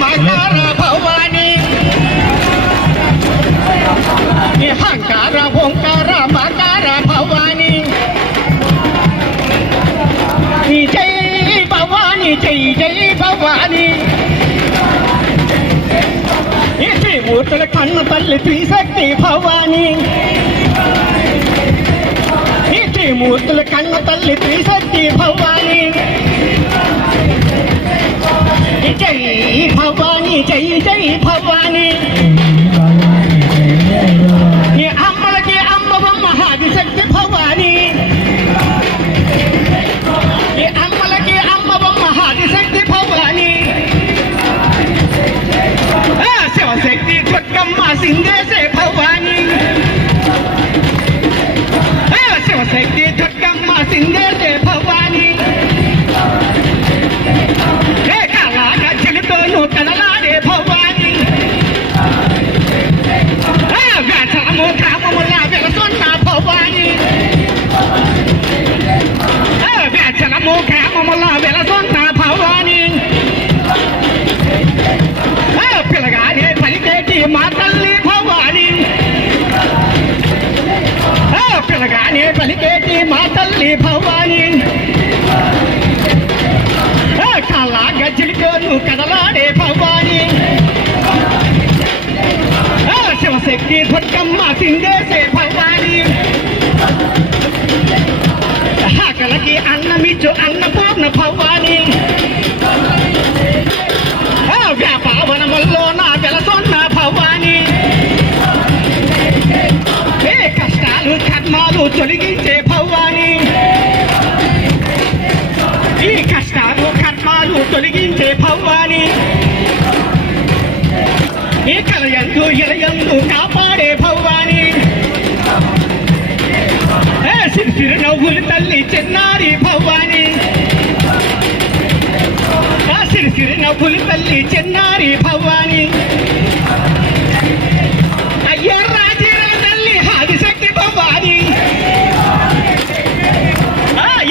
మకర భవాని హంకార ఓంకార మకర భవాని జై భవాని జై జై భవాని త్రిమూర్తుల కన్న తల్లి త్రిశక్తి భవాని త్రిమూర్తుల కన్న తల్లి త్రిశక్తి భవాని జై భవాని జై జై భవాని అమ్మలకి అమ్మవమ్మ ఆదిశక్తి భవాని అమ్మలకి అమ్మవమ్మ ఆదిశక్తి భవాని శివశక్తి దుర్గమ్మ సింగేశే భవాని శివశక్తి దుర్గమ్మ సింగేశే భవాని కళాగజ్జలతోనూ కదలాడే భవాని వ్యాసము గ్రామముల వెలసొన్న భవాని వ్యాసము గ్రామముల వెలసొన్న భవాని పిల్లగానే పలికేటి మా తల్లి భవాని పిల్లగానే పలికేటి మా తల్లి భవాని కళా గజ్జలితోనూ కదలాడే భవాని శివశక్తి దుర్గమ్మ సింగేశే భవాని ఆకలికి అన్నమిచ్చు అన్నపూర్ణ భవాని వ్యాపావనముల్లో నా వెలసొన్న భవాని కష్టాలు కర్మాలు తొలగించే భవాని ఈ కష్టాలు కర్మాలు తొలగించే భవాని ఈ కలయందు ఇలయందు కాపాడే భవాని సిరిసిరి నవ్వులు తల్లి చిన్నారి భవాని సిరిసిరి నవ్వులు తల్లి చిన్నారి భవాని ఎర్రాజీల తల్లి ఆదిశక్తి భవాని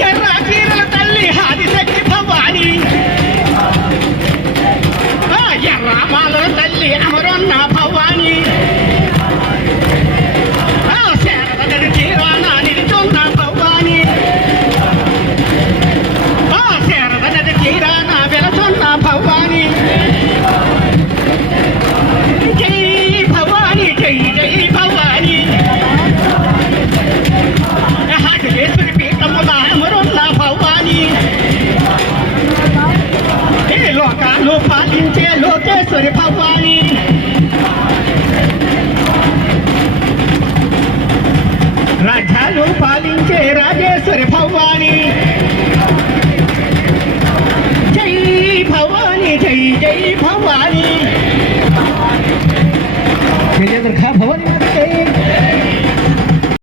ఎర్రాజీల తల్లి ఆదిశక్తి భవాని ఎర్రామాల తల్లి అమరన్న భవాని శారద తీరాన నిలుచున్న భవాని శారద నది తీరాన వెలచున్న భవాని జై భవాని జై జై భవాని హాటేశ్వరి పీఠముల అమరున్న భవాని లోకాలు పాలించే లోకేశ్వరి భవాని రాజ్యాలు పాలించే రాజేశ్వరి భవాని